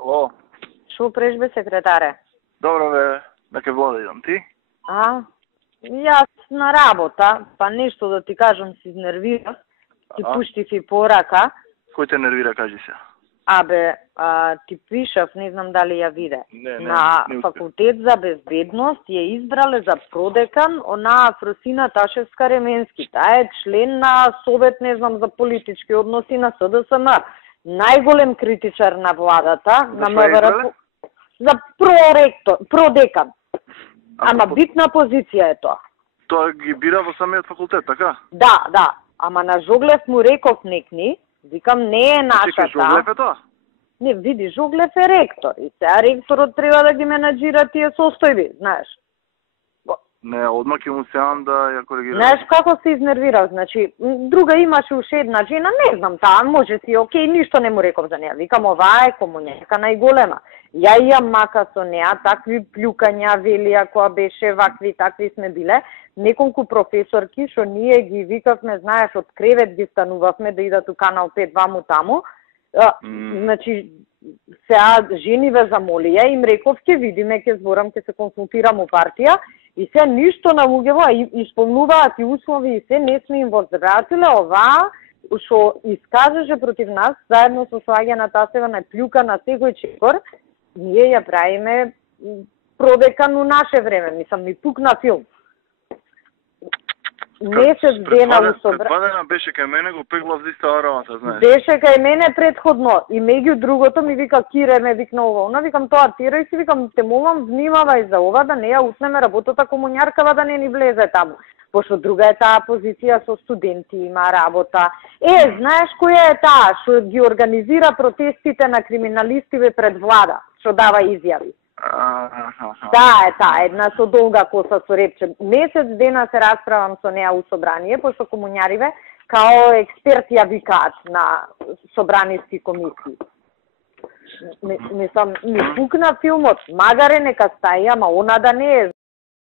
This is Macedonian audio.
Ало. Шо прежбе, секретаре? Добро бе, дека влада идам ти? Јас на работа, па нешто да ти кажам, се изнервирав. Ти пуштив и порака. Кој те нервира, кажи се? Ти пишав, не знам дали ја виде. Не на Факултет за безбедност ја избрале за продекан она Фросина Ташевска-Ременски. Таа е член на Совет, не знам, за политички односи на СДСМ. Најголем критичар на владата, на МВР, за продекан. Ама битна позиција е тоа. Тоа ги бира во самиот факултет, така? Да. Ама на Жоглев му реков некни, викам не е нашата. Жоглев е тоа? Не, види, Жоглев е ректор и сега ректорот треба да ги менаџира тие состојби, знаеш. Не, одма ќе му сеам да ја коригирам. Знаеш како се изнервирав, значи, друга имаше уште една жена, не знам, таа може си, окей, ништо не му реков за неја. Викам, оваа е комуњерка најголема. Ја имам мака со неа, такви плюкања, велија, која беше, вакви, такви сме биле. Неколку професорки, што ние ги викавме, знаеш, од кревет ги станувавме да идат у Канал 5 ваму таму. Значи, сега жени ве замолија, им реков, ќе видиме, ќе зборам, ќе се консултирам у партија. И се ништо на луѓево, исполнуваат и услови и се, не сме им возвратиле оваа, што искажеше против нас, заедно со Слагена Тасева на плюка на секој чекор, ние ја правиме продекан у наше време, мислам, ми пукна филм. Месец дена у собрание. Предпадена беше кај мене, го пеглав диста аромата, знаеш. Беше кај мене предходно и меѓу другото ми вика Кире, ме викна ова, викам тоа тирај си, викам те молам внимавај за ова да не ја утнеме работата комуњаркава да не ни влезе таму. Пошто друга е таа позиција со студенти, има работа. Знаеш која е таа што ги организира протестите на криминалистиве пред влада, што дава изјави? Таа, една со долга коса со репче. Месец дена се расправам со неа у собрание, пошто комуњариве као експерт ја викаат на собраниски комисии. Мислам, ми пукна филмот, магаре нека стаи, ама она да не е